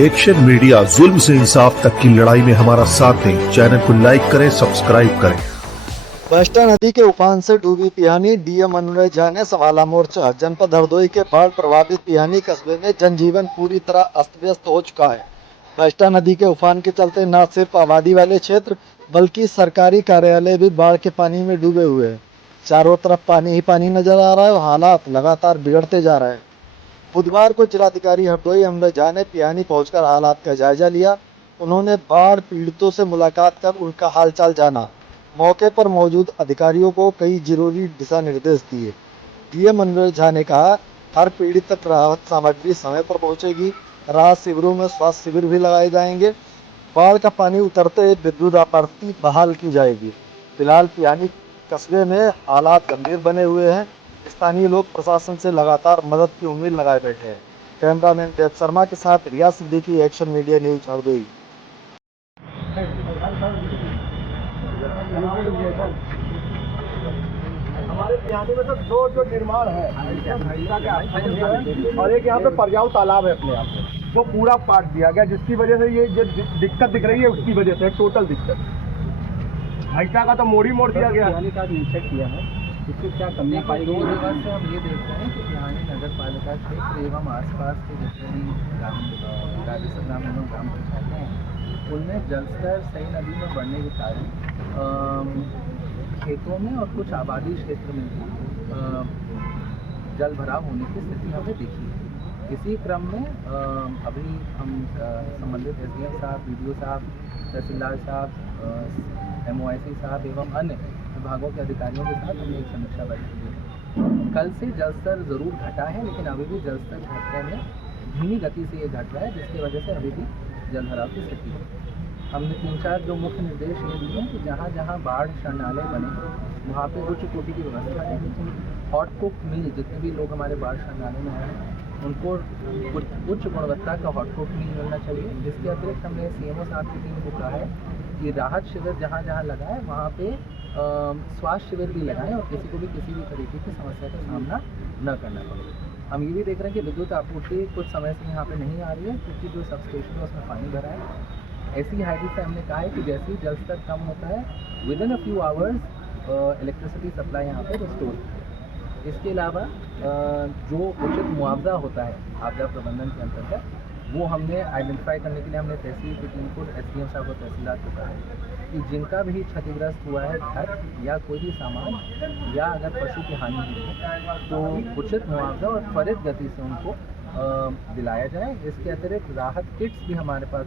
Action media, जुल्म से इंसाफ तक की लड़ाई में हमारा साथ दें। चैनल को लाइक करें, सब्सक्राइब करें। बहष्टा नदी के उफान से डूबी पिहानी, डीएम अनुराग झा ने संभाला मोर्चा। जनपद हरदोई के बाढ़ प्रभावित पिहानी कस्बे में जनजीवन पूरी तरह अस्त व्यस्त हो चुका है। बहष्टा नदी के उफान के चलते न सिर्फ आबादी वाले क्षेत्र बल्कि सरकारी कार्यालय भी बाढ़ के पानी में डूबे हुए हैं। चारों तरफ पानी ही पानी नजर आ रहा है और हालात लगातार बिगड़ते जा रहे हैं। बुधवार को जिलाधिकारी हरदोई अनुराग झा ने पिहानी पहुंचकर हालात का जायजा लिया। उन्होंने बाढ़ पीड़ितों से मुलाकात कर उनका हालचाल जाना। मौके पर मौजूद अधिकारियों को कई जरूरी दिशा निर्देश दिए। डीएम अनुराग झा ने कहा, हर पीड़ित तक राहत सामग्री समय पर पहुंचेगी। राहत शिविरों में स्वास्थ्य शिविर भी लगाए जाएंगे। बाढ़ का पानी उतरते ही विद्युत आपूर्ति बहाल की जाएगी। फिलहाल पिहानी कस्बे में हालात गंभीर बने हुए हैं। स्थानीय लोग प्रशासन से लगातार मदद की उम्मीद लगाए बैठे हैं। कैमरामैन देव शर्मा के साथ Riyaz Siddiqui, Action Media News Hardoi. हमारे पिहानी में तो दो जो निर्माण है और एक यहाँ पे परजाऊ तालाब है अपने यहाँ पे, वो पूरा पाट दिया गया, जिसकी वजह से ये जो दिक्कत दिख रही है उसकी वजह से टोटल दिक्कत। ऐसा का तो मोड़ दिया गया। पिहानी का निरीक्षण किया है, इससे क्या कमी पाई गई? 2 जगह से हम ये देख रहे हैं कि पिहानी नगर पालिका क्षेत्र एवं आसपास के जितने भी राजस्व ग्राम एवं ग्राम पंचायतें हैं, उनमें जलस्तर सही नदी में बढ़ने के कारण खेतों में और कुछ आबादी क्षेत्र में भी जल भराव होने की स्थिति हमें दिखी है। इसी क्रम में अभी हम संबंधित एसडीएम साहब, बीडीओ साहब, तहसीलदार साहब, एमओआईसी साहब एवं अन्य विभागों के अधिकारियों के साथ हमने एक समीक्षा बैठक की। कल से जलस्तर ज़रूर घटा है, लेकिन अभी भी जलस्तर घटने में धीमी गति से ये घट रहा है, जिसकी वजह से अभी भी जल भराव की स्थिति है। हमने 3-4 जो मुख्य निर्देश ये दिए हैं कि जहाँ जहाँ बाढ़ शरणालय बने वहाँ पे उच्च कोटि की व्यवस्था है। हॉट कुक मील, जितने भी लोग हमारे बाढ़ शरणालय में आए हैं उनको उच्च गुणवत्ता का हॉट कुक मील मिलना चाहिए। जिसके अतिरिक्त हमने सीएमओ साहब की टीम को कहा है कि राहत शिविर जहाँ जहाँ लगा है वहाँ पे स्वास्थ्य शिविर भी लगाएं और किसी को भी किसी भी तरीके की समस्या का सामना न करना पड़े। हम ये भी देख रहे हैं कि विद्युत आपूर्ति कुछ समय से यहाँ पे नहीं आ रही है, क्योंकि जो सब स्टेशन है उसमें पानी भरा है। ऐसी हाइट से हमने कहा है कि जैसे ही जल स्तर कम होता है, within a few hours electricity supply यहाँ पे रिस्टोर है। इसके अलावा जो उचित मुआवजा होता है आपदा प्रबंधन के अंतर्गत, वो हमने आइडेंटिफाई करने के लिए हमने तहसील की टीम को, एसडीएम साहब और तहसीलदार को कहा है कि जिनका भी क्षतिग्रस्त हुआ है घर या कोई भी सामान या अगर पशु की हानि हुई है तो उचित मुआवजा और त्वरित गति से उनको दिलाया जाए। इसके अतिरिक्त राहत किट्स भी हमारे पास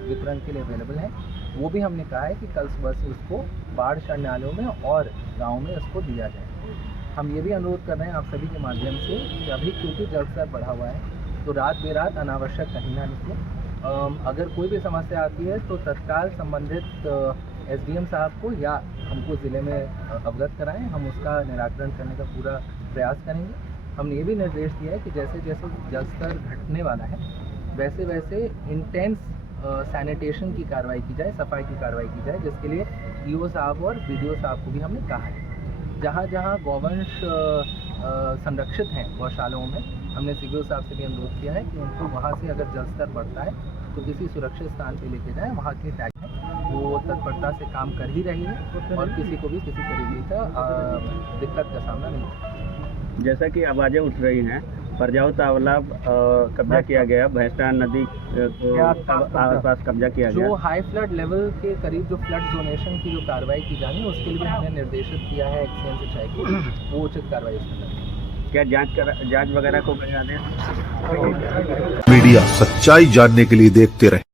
वितरण के लिए अवेलेबल हैं। वो भी हमने कहा है कि कल सुबह से उसको बाढ़ शरणालयों में और गाँव में उसको दिया जाए। हम ये भी अनुरोध कर रहे हैं आप सभी के माध्यम से कि अभी क्योंकि जलस्तर बढ़ा हुआ है तो रात बेरात अनावश्यक कहीं ना निकले। अगर कोई भी समस्या आती है तो तत्काल संबंधित एसडीएम साहब को या हमको ज़िले में अवगत कराएं, हम उसका निराकरण करने का पूरा प्रयास करेंगे। हमने ये भी निर्देश दिया है कि जैसे जैसे जलस्तर घटने वाला है वैसे वैसे इंटेंस सैनिटेशन की कार्रवाई की जाए, सफाई की कार्रवाई की जाए, जिसके लिए ईओ साहब और बीडीओ साहब को भी हमने कहा है। जहाँ जहाँ गौवंश संरक्षित हैं गौशालाओं में, हमने सीडीओ साहब से भी अनुरोध किया है कि उनको वहाँ से अगर जलस्तर बढ़ता है तो किसी सुरक्षित स्थान पे लेके जाएं। वहाँ की टैग है वो तत्परता से काम कर ही रही है और किसी को भी किसी तरीके का दिक्कत का सामना नहीं होता। जैसा कि आवाज़ें उठ रही हैं, परजाऊ तालाब कब्जा किया गया, बहष्टा नदी के आसपास कब्जा किया गया। जो हाई फ्लड लेवल के करीब जो फ्लड जोनेशन की जो कार्रवाई की जानी है उसके लिए भी हमने निर्देशित किया है एक्सीएम सिंचाई को, वो उचित कार्रवाई उसमें करें। क्या जांच वगैरह को बजा दें? मीडिया, सच्चाई जानने के लिए देखते रहे।